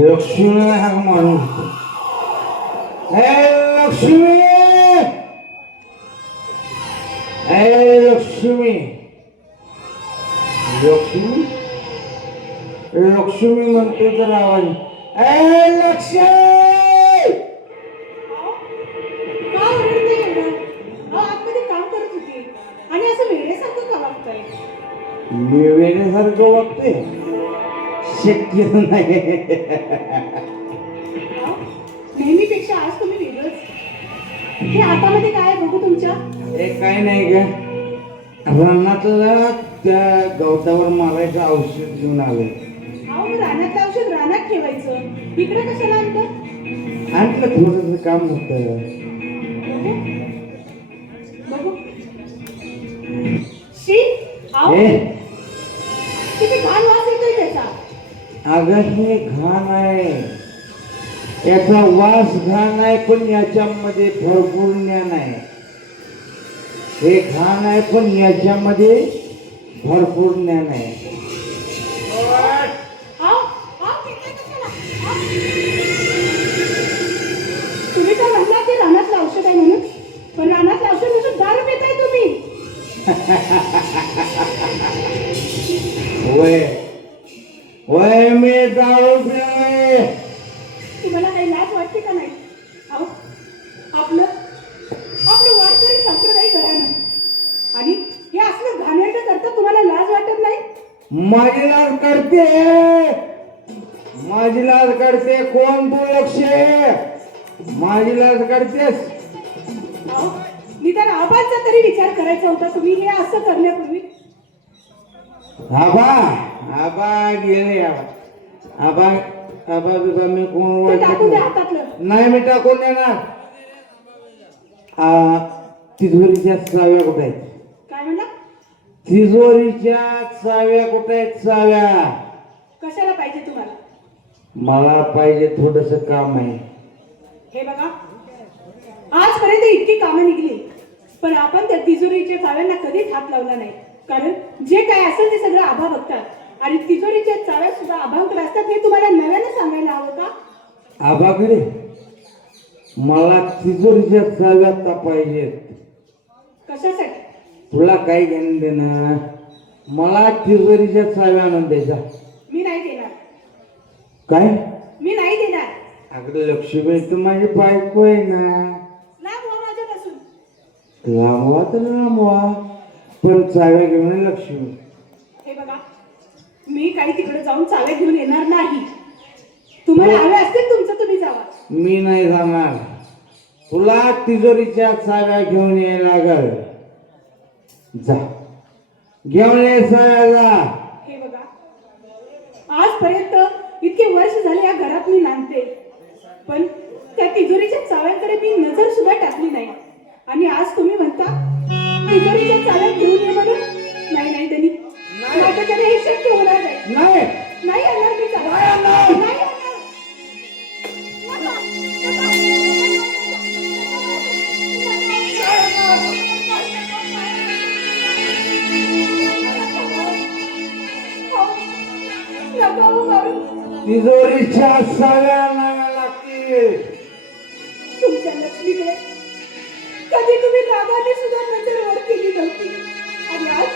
लक्ष्मी हा माणूस ए लक्ष्मी ए लक्ष्मी लक्ष्मी लक्ष्मी म्हणते तर आवाज ए लक्ष्मी मी वेण्यासारखं वागते शक्य नाही. नेहमीपेक्षा आज तुम्ही वेगळंच. हे हातामध्ये काय बघू तुमच्या? हे काही नाही का रानात त्या गवतावर मारायचं औषध घेऊन आलं अहो रानातलं औषध रानात ठेवायचं. इकडे कशाला आणतं? आणलं थोडंसं काम होतं. बघू. शी हे अगं हे घाण आहे. याचा वास घाण आहे पण याच्यामध्ये भरपूर ज्ञान आहे. हे घाण आहे पण याच्यामध्ये भरपूर ज्ञान आहे. तुम्ही तर म्हणला की रानातलं औषध आहे म्हणून. पण रानातलं औषध नसून दारू पिताय तुम्ही. वय मी पिलोय तुम्हाला काही लाज वाटते का नाही? अहो आपलं आपलं वारकरी संप्रदाय घराणं आणि हे असलं घाणेरडं करता तुम्हाला लाज वाटत नाही? माझी लाज काढते माझी लाज काढते कोण तू लक्ष माझी लाज काढतेस अहो निदान आबांचा तरी विचार करायचा होता तुम्ही हे असं करण्यापूर्वी. आबा आबा गेले आबा आबा आबा बिबा मी कोण टाकून द्या ओळखत हातातलं. नाही मी टाकून देणार. आ, तिजोरीच्या चाव्या कुठे आहेत? काय म्हणला? तिजोरीच्या चाव्या कुठे आहेत? चाव्या. कशाला पाहिजे तुम्हाला? मला पाहिजे थोडस काम आहे. हे बघा. आजपर्यंत इतकी कामं निघली पण आपण त्या तिजोरीच्या चाव्यांना कधीच हात लावला नाही. कारण जे काय असेल ते सगळं आभा बघतात. आणि तिजोरीच्या चाव्या सुद्धा आभांकडे असतात हे तुम्हाला नव्यानं सांगायला हवं का? आबाकडे मला तिजोरीच्या चाव्या पाहिजेत. कशासाठी? तुला काय घेणं देणं? मला तिजोरीच्या चाव्या आणून द्यायच्या मी नाही देणार. काय? मी नाही देणार. अगं लक्ष्मी तर माझी बायको आहे ना. लांब व्हा माझ्यापासून. लांबवा तर लांबवा पण चाव्या घेऊन लक्ष्मी हे बघा मी काही तिकडे जाऊन चाव्या घेऊन येणार नाही. तुम्हाला हवे असतील तुमचं तुम्ही जावा. मी नाही जाणार. तुला तिजोरीच्या चाव्या घेऊन ये लागल. जा. घेऊन ये जा. हे बघा आजपर्यंत इतके वर्ष झाले या घरात मी नांदते. पण त्या तिजोरीच्या चाव्यांकडे मी नजर सुद्धा टाकली नाही. आणि आज तुम्ही म्हणता तिजोरीच्या चाव्या घेऊन ये म्हणून? नाही नाही त्यांनी माझ्याकडे हे शक्य होणार नाही. नाही. नाही आणणार मी चाव्या नाही आणणार. नका, नका. नका हो मारू. तिजोरीच्या चाव्या आणाव्या लागतील. तुमच्या लक्ष्मीकडे. कधी तुम्ही रागाने सुद्धा वर केली नव्हती आणि आज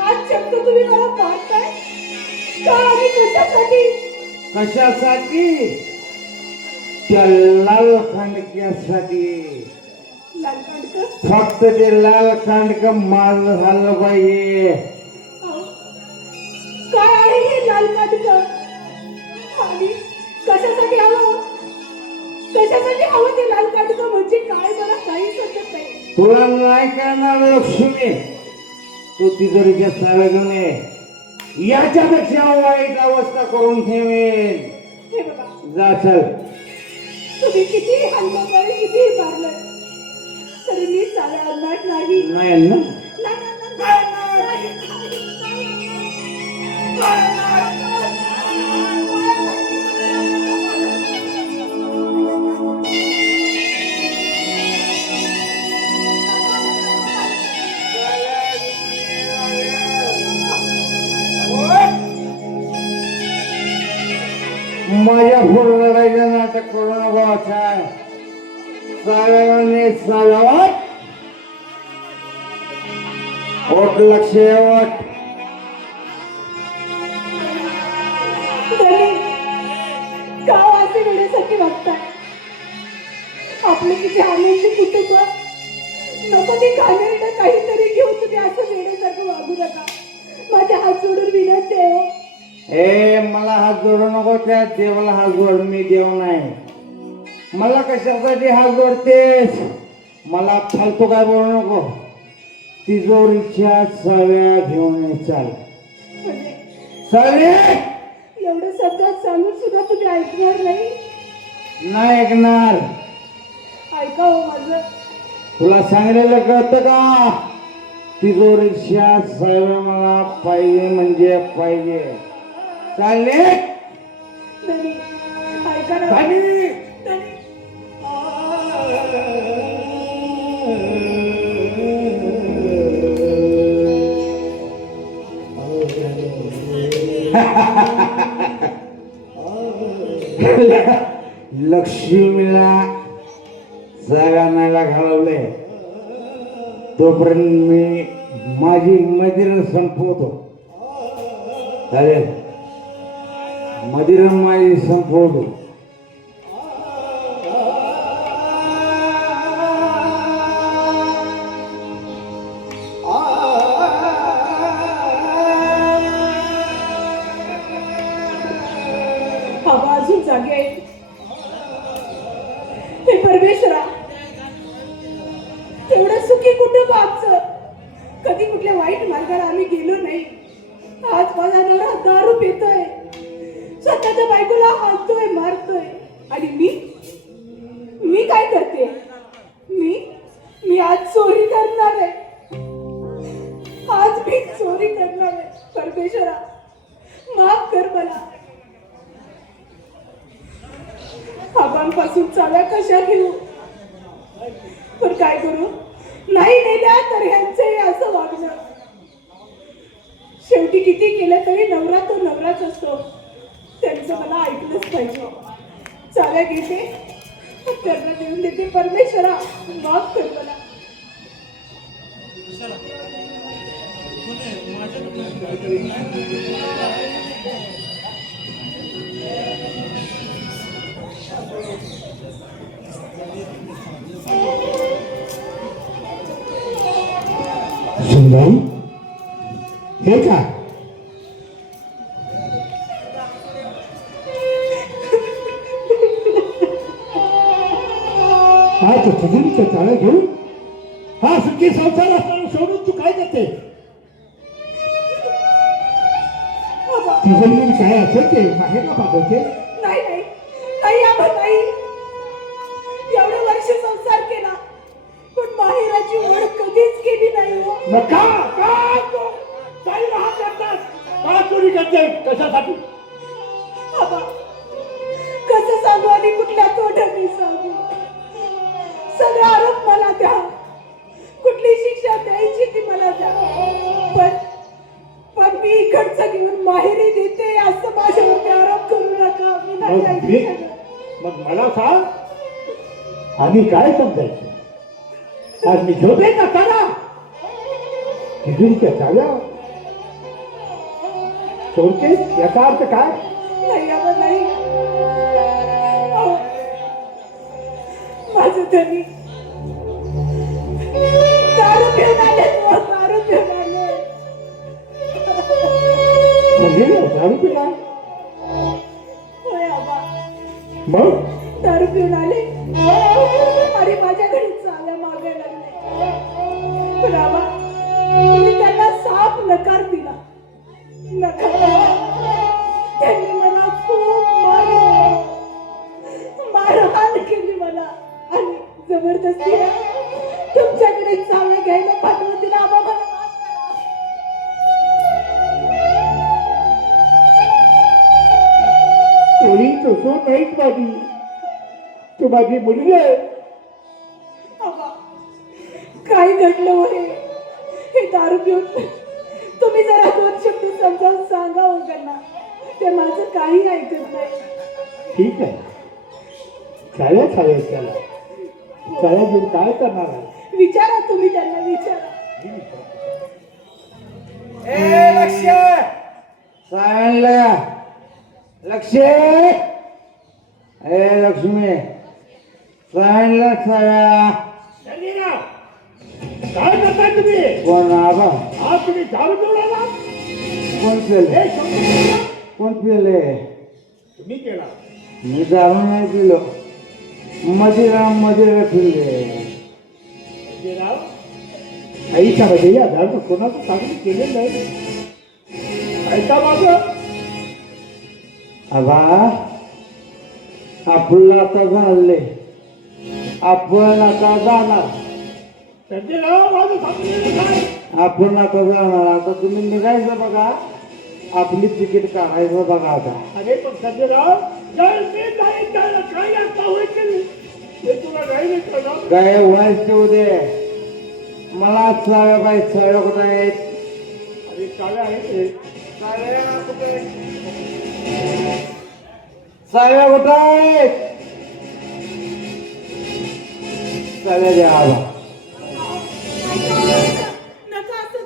आज चक्क तुम्ही मला पाहताय का आणि कशासाठी? कशासाठी? त्या लाल खांडक्यासाठी. फक्त ते लाल खांडक माझं झालं पाहिजे. अहो, काय आहे हे लालकांडक आणि कशासाठी हवं? कशासाठी हवं ते लालकांडक म्हणजे काय नाही तुला नाही करणार लक्ष्मी तू तिजोरीच्या ये याच्यापेक्षा वाईट अवस्था करून ठेवेन. जा चल. तुम्ही किती हल्लं किती मारलं तरी मी आणणार नाही. नाही ना असे वेळेसाठी वागताय. आपले किती आनंदी कुटुंब. नको ते घाणेरडं काहीतरी घेऊन तुम्ही असं वेळेसारखं वागू नका. माझ्या हात जोडून विनंती आहे हो. मला हात जोडू नको त्या देवाला हात जोड मी देव नाही. मला कशासाठी हात जोडतेस? मला फालतू काय बोलू नको. तिजोरीच्या चाव्या घेऊन चाल. चालेल एवढं समजात सांगून सुद्धा तुम्ही ऐकणार नाही? नाही ऐकणार. ऐका हो माझं. तुला सांगलेलं कळतं का? तिजोरीच्या चाव्या मला पाहिजे म्हणजे पाहिजे. चालले! ऐका लक्ष्मीला जागानायला घालवले तोपर्यंत मी माझी मदिर संपवतो. चालेल मदिर माझी संपवतो. आज चोरी करणार आहे. आज मी चोरी करणार आहे. परमेश्वरा माफ कर मला. आबांपासून चाव्या कशा घेऊ? पण काय करू? नाही नेल्या तर ह्यांचंही असं वागणं. शेवटी किती केलं तरी नवरा तो नवराच असतो. त्यांचं मला ऐकलंच पाहिजे. चाव्या घेते त्यांना देऊन देते. परमेश्वरा माफ कर मला. हे का? हा तो तिजोरीच्या चाळ्या घेऊन हा सुखी संसार. असताना सोडून तू काय करते बाबा तिजोरी काय असेल ते माहेरला पाठवते? नाही नाही. नाही आबा नाही. एवढं वर्ष संसार केला पण माहेराची ओढ कधीच केली नाही हो. मग का? का? तो काही राहत करतात. का चोरी करते. कशासाठी? इकडचं घेऊन माहेरी देते असं माझ्यावरती आरोप करू नका. मी नाही मग मी मला सांग. आम्ही काय समजायचं? आज मी झोपे नसताना तिजोरीच्या चाव्या चोरते याचा अर्थ काय? नाही आबा नाही. अहो, माझं धनी दारू पिऊन आले दारू पिला होय आबा मग दारू पिऊन आले आणि माझ्या घरी चाल्या मागायला लागले पण आबा मी त्यांना साफ नकार दिला नकार माझी मुलगी आहे. काय करताय तुम्ही? कोण आबा? आज तुम्ही दारू पिऊन आला? कोण पेले हे शब्द बोला. कोण पेले? तुम्ही केला. मी दारू नाही पिलो. मदिरा मदिरा पिले. शरीराव, आईच्या मध्ये या धर्म कोणाचं चांगलं केलेलं नाही ऐका माझं आबा आपलं आता झाले आपण आता जाणार. आपण आता जाणार. आता तुम्ही निघायचं बघा. आपली तिकीट काढायचं बघा आता. अरे पण काय आता होईल काय व्हायचं मला चाव्या पाहिजे चाव्या कुठं आहेत अरे चाव्या कुठं आहेत? चाव्या कुठं? आहेत. आला.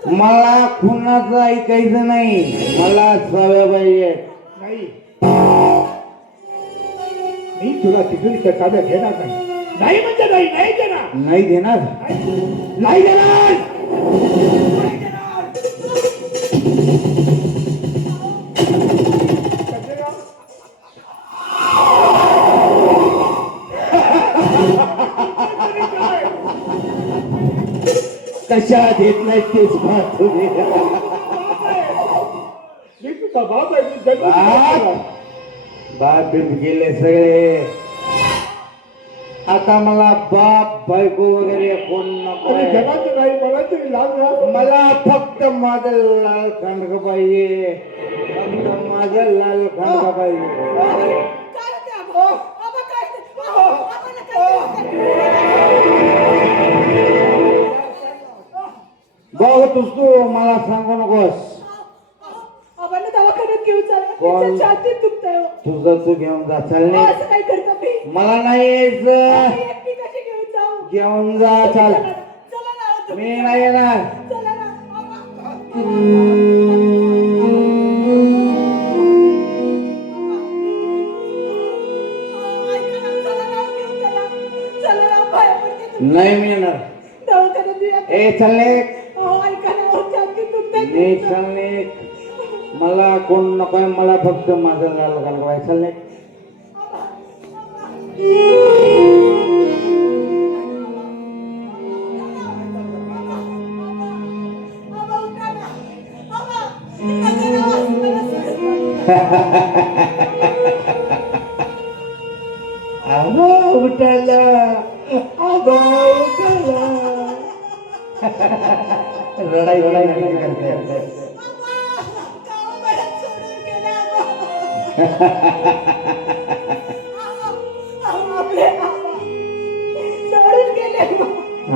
मला कुणाचं ऐकायचं नाही. मला चाव्या पाहिजे. नाही. मी तुला तिकडच्या ताब्यात घेणार नाही. नाही म्हणजे नाही नाही देणार. नाही देणार. नाही नाही देणार. कशा देत नाही तेच पाहतो बाप बीप गेले सगळे आता मला बाप बायको वगैरे कोण नको नाही मला तरी लाज मला फक्त माझं लाल खांडक पाहिजे फक्त माझं लाल खांडक पाहिजे काय होते आबा? आबा काय होते? आबा, आबाला काय बघ तूच तू मला सांगू नकोस आबाला दवाखान्यात घेऊन चला कोण? त्यांच्या छातीत दुखतंय हो. तुझं तू घेऊन जा चाल नाही असं काय करता मी मला नाही यायचं मी एकटी कशी घेऊन जाऊ घेऊन जा चाल चला ना, हो तुम्ही. मी नाही येणार चला ना, आबा. ऐका ना, चला ना, हो घेऊन चला. चला ना, पाया पडते तुम्ही. नाही मी येणार दवाखान्यात. ए चालले कोण नकोय मला फक्त माझं लाल खांडक पाहिजे चालले आबा, उठा ना. आबा, नका ना, मला सोडून. आबा उठाला आबा उठाला रडाई रडाई रडाई करते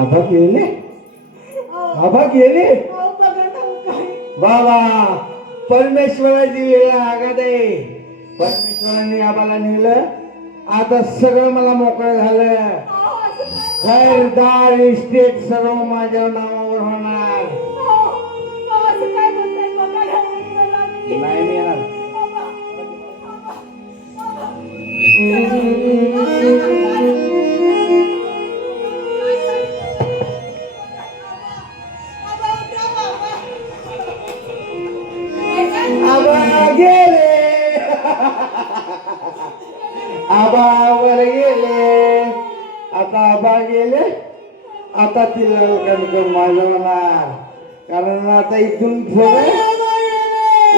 आबा गेले आबा गेले बाबा परमेश्वराची वेळ आगात आहे. परमेश्वराने आबाला नेलं. आता सगळं मला मोकळं झालं. घरदार इस्टेट सर्व माझ्या नावा आबावर गेले. आता आबा गेले. आता तिला कणक माझं होणार कारण आता इथून पुढे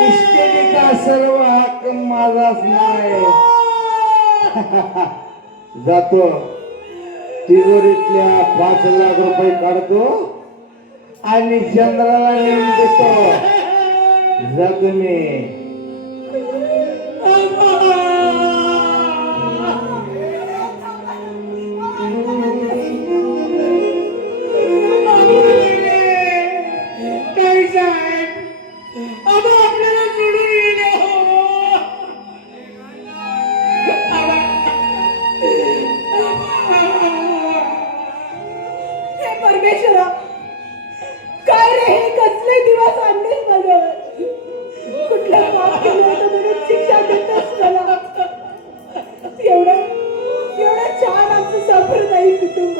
इस्टेटीचा सर्व हक्क माझाच आहे जातो. तिजोरीतल्या पाच लाख रुपये काढतो आणि चंद्राला नेऊन देतो. जातो मी. परमेश्वरा काय रे हे कसले दिवस आणले मला? कुठलं पाप केलं होतं म्हणून शिक्षा देतच मला? एवढं एवढं छान आमचं संप्रदायी कुटुंब.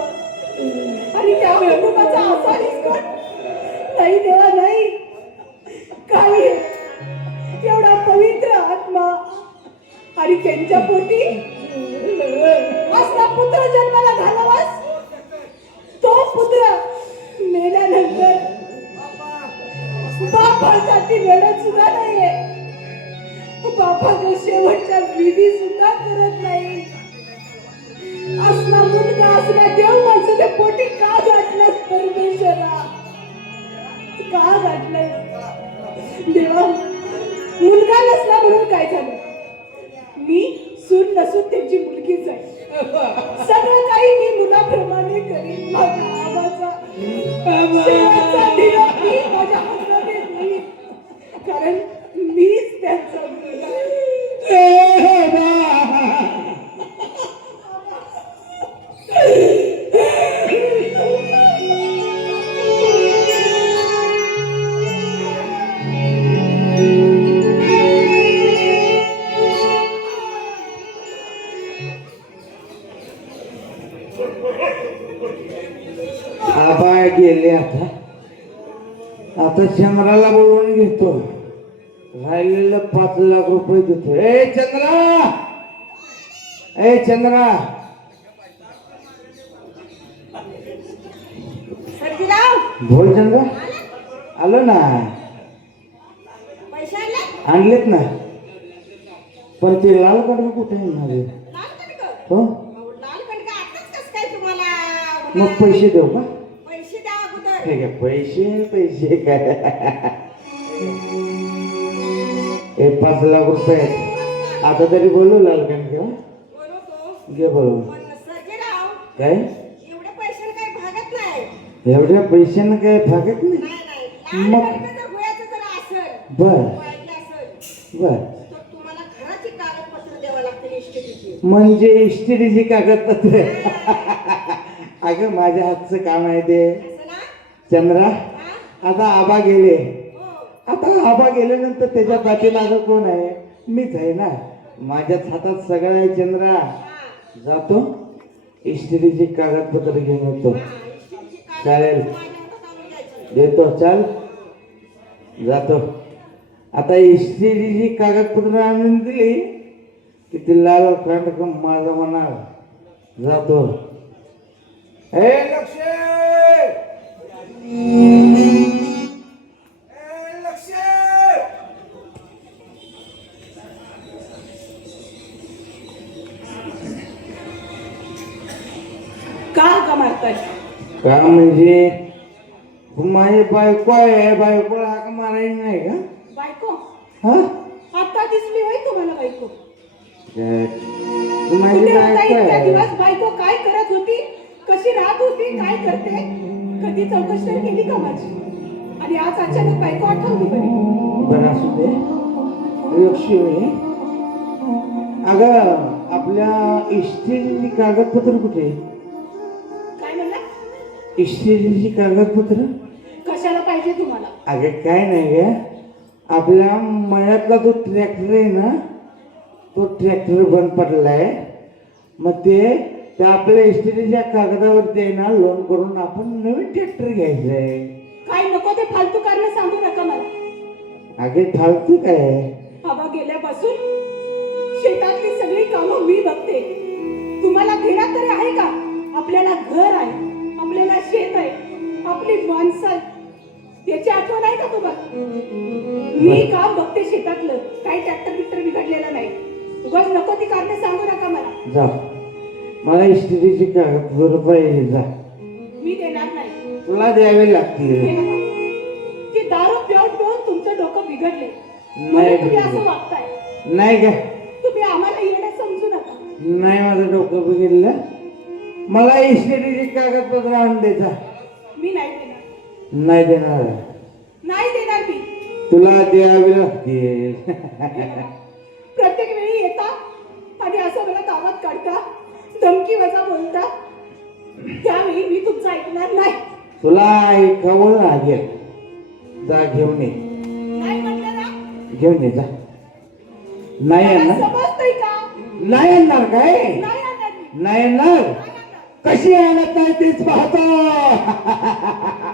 आणि त्या कुटुंबाचा असा निष्कट नाही देवा नाही. काही एवढा पवित्र आत्मा. आणि त्यांच्या पोटी? असला पुत्र जन्माला घालावास? पुत्र. मेल्यानंतर बापासाठी लढत सुद्धा नाहीये. बापाच्या शेवटच्या विधी सुद्धा करत नाही. असला मुलगा असला देव माणसाच्या पोटी का गाठलं परमेश्वरा? का गाठलं देवा मुलगा नसला म्हणून काय झालं? मी सून नसून त्यांची मुलगीच आहे. सगळं काही मी मुलाप्रमाणे करीन कारण मीच त्यांचा आता चंद्राला बोलवून घेतो. राहिलेलं पाच लाख रुपये देतो. ए चंद्रा! ए चंद्रा! बोल चंद्रा. आलो ना. आणलेत ना. पण ते लाल कडक कुठे कणक? हो? मग पैसे देऊ का पैसे द्या अगोदर ठीक आहे पैसे पैसे काय हे पाच लाख रुपये आहेत. आता तरी बोलू लाल बोलवतो घे बोलू काय एवढ्या पैशानं काय भागत नाही मग- बर बर म्हणजे इस्टेडीची कागदपत्र अगं माझ्या हातचं काम आहे ते चंद्रा आता आबा गेले. आता आबा गेल्यानंतर त्याच्या पाठीमागं कोण आहे? मीच आहे ना. माझ्याच हातात सगळं आहे चंद्रा. जातो. इस्त्रीची कागदपत्र घेऊन येतो. चालेल. देतो चाल. जातो. आता इस्त्रीची कागदपत्र आणून दिली की ती लाल कांडक माझा होणार. जातो. ए लक्ष का म्हणजे? माझी बायको आहे बायको हाक मारायची नाही का? बायको? हा? आता दिसली होय तुम्हाला बायको? तू माझी कुठे होता बायको इतक्या आहे. दिवस बायको काय करत होती? कशी राहत होती? काय करते? कधी चौकशी तर केली का माझी? आणि आज अचानक बायको आठवली बरी. बरं असू दे. लक्ष्मी अगं आपल्या इस्टेरीची कागदपत्र कुठे काय म्हणला? इस्टेरीची कागदपत्र? कशाला पाहिजे तुम्हाला? अगं काय नाही ग. आपल्या मळ्यातला जो ट्रॅक्टर आहे ना तो ट्रॅक्टर बंद पडलाय. मग ते त्या आपल्या इस्टेरीच्या कागदावरती ना लोन करून आपण नवीन ट्रॅक्टर घ्यायचं आहे काय नको ते फालतू कारण सांगू नका मला. अगे फालतू काय? बाबा गेल्यापासून शेतातली सगळी कामं मी बघते. तुम्हाला घेण्यात तरी आहे का? आपल्याला घर आहे आपल्याला शेत आहे आपली माणसं आहेत. याची आठवण आहे का तुम्हाला? मी काम बघते शेतातलं. काही ट्रॅक्टर बिक्टर बिघडलेलं नाही. उगाच नको ती कारणे सांगू नका मला. जा. मला इस्टेरीची कागदपत्र पाहिजे जा. मी देणार नाही. तुला द्यावे हे बघा, ती दारू पिऊन पिऊन तुमचं डोकं बिघडले. नाही म्हणून तुम्ही. असं वागताय? नाही का? तुम्ही आम्हाला येणं समजू नका. नाही माझं डोकं बिघडलं. मला इस्टेटीची कागदपत्र आणून द्यायचा मी नाही देणार. नाही देणार. नाही देणार मी. तुला द्यावे लागतील प्रत्येक वेळी येता आणि असं मला कामात काढता धमकी वजा बोलता त्यावेळी मी तुमचं ऐकणार नाही. तुला ऐकावं लागेल. जा घेऊन ये. नाही म्हटलं ना? घेऊन ये जा. नाही मला आणणार समजतंय का? नाही आणणार काय? नाही आणणार मी. नाही आणणार नाही आणणार. कशी आणत नाही तेच पाहतो.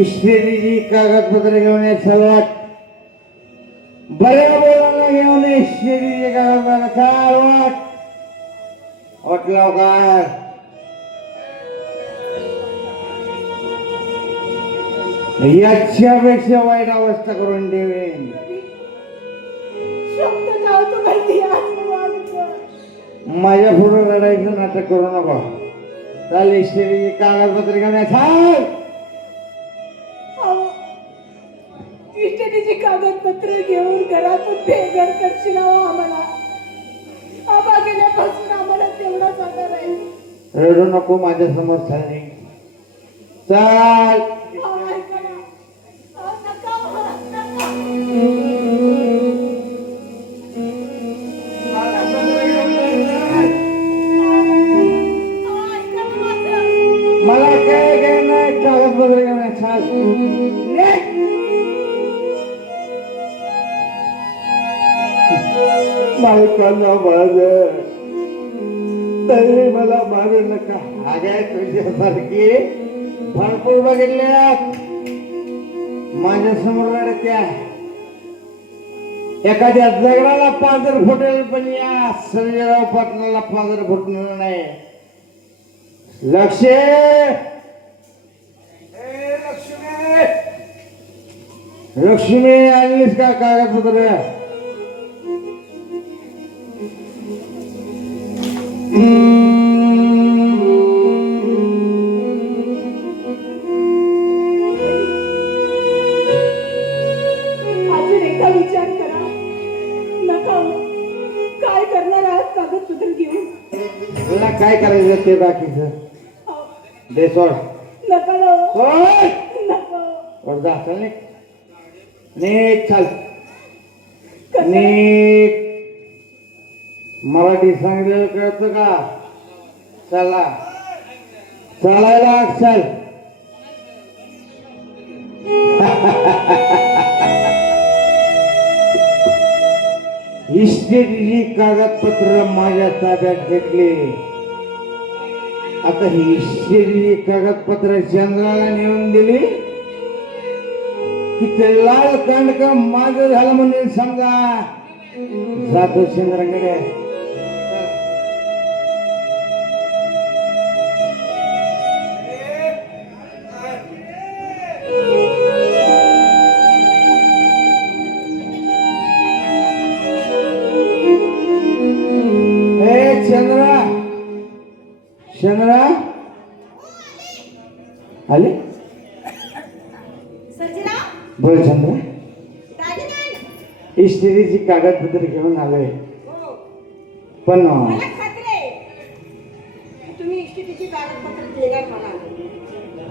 इस्टेरीची कागदपत्र घेऊन ये सलवाट बऱ्या बोलांना घेऊन इस्टेरीची कागदपत्र. चाल वाट. वाट लवकर याच्यापेक्षा वाईट अवस्था करून वागतं. माझ्या पुढे रडायचं नाटक करू नका. चाल इस्टेरीची कागदपत्र घेऊन रडू नको माझ्यासमोर चालणे चाल. मला काय काय नाही कागदपत्र घेऊन ये, चाल. तरी मला मारू नका आगाय तुझ्यासारखी भरपूर बघितल्यात माझ्यासमोर रडत्या एखाद्या दगडाला पाजर फुटेल पण या सर्जेराव पाटलाला पाजर फुटणार नाही. लक्ष लक्ष्मी! लक्ष्मी आणलीस का कागदपत्र? सोड नीट चाल? नीट. मराठी सांगितलं कळतं का? चला. चालायला चल इस्टेटीची कागदपत्र माझ्या ताब्यात घेतली. आता ही इस्टेटीची कागदपत्र चंद्राला नेऊन दिली. की ते लाल कांडक माझं झालं म्हणून समजा. जातो चंद्राकडे आण. इस्टेरीची कागदपत्र घेऊन आलोय. पण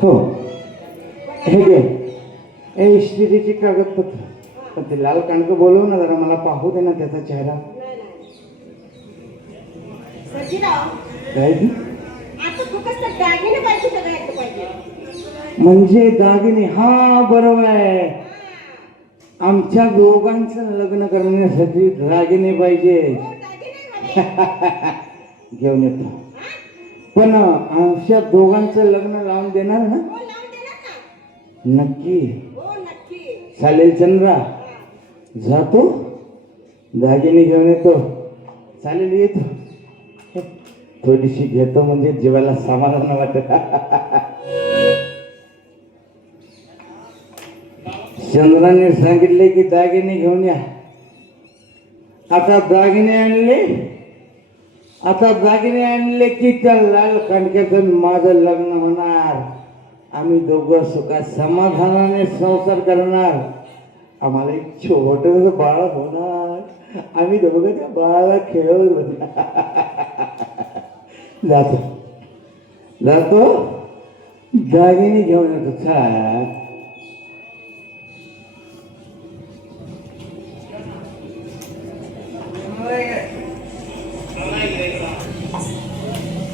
हो. हे घे. ए इस्टेरीची कागदपत्र. पण ते लाल कांडक बोलव ना जरा मला पाहू दे ना त्याचा चेहरा. काय म्हणजे दागिने. हा बरोबर आहे. आमच्या दोघांचं लग्न करण्यासाठी दागिने पाहिजे. घेऊन येतो? पण आमच्या दोघांचं लग्न लावून देणार ना हो? नक्की हो, नक्की. चालेल चंद्रा. जातो दागिने घेऊन येतो चालेल येतो थोडीशी घेतो म्हणजे जीवाला समाधान वाटत चंद्राने सांगितले की दागिने घेऊन या। आता दागिने आता दागिने आणले की लाल कांडक्याचं माझं लग्न होणार. आम्ही दोघं सुखात समाधानाने संसार करणार. आम्हाला एक छोट बाळ होणार. आम्ही दोघं त्या बाळाला दागिने घेऊन येतो.